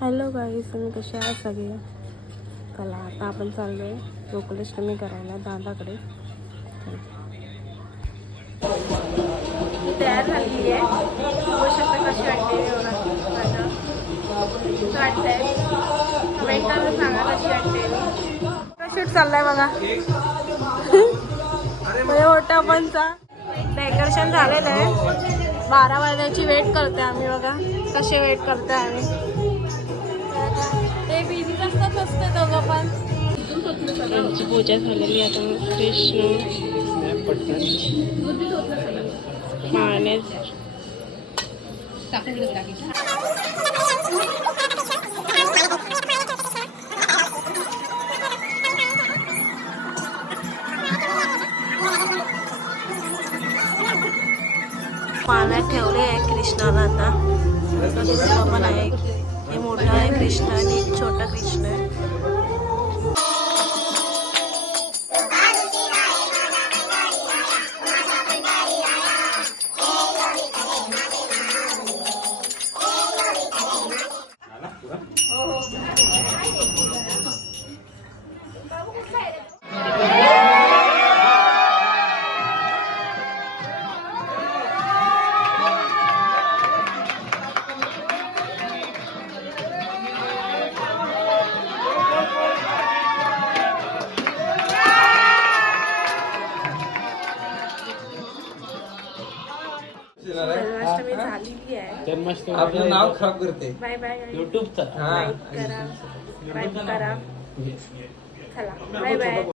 Hello गाईस, तुम्ही कसे आहात सगळे? चला आता आपण चाललो आहे गोकुलाष्टमी करायला दादाकडे. तयार झालेली आहे. बघू शकता कशी वाटते वाटतंय. कमेंट करून सांगा कशी वाटते. शूट चाललाय बघा. मोठा पणचा डेकोरेशन झालेलं आहे. 12 वाजण्याची वेट करते आम्ही. बघा कसे वेट करते आम्ही. ते बिझी असते दोघं पण. त्यांची पूजा झालेली आता कृष्ण पाण्यात पाण्यात ठेवले आहे कृष्णाला. आता पण आहे. हे मोठा आहे कृष्ण आणि एक छोटा कृष्ण आहे. जन्माष्टमी झालेली आहे. आपलं नाव खराब करते. Bye bye. युट्यूबचा लाईक करा, सबस्क्राईब करा. चला बाय बाय.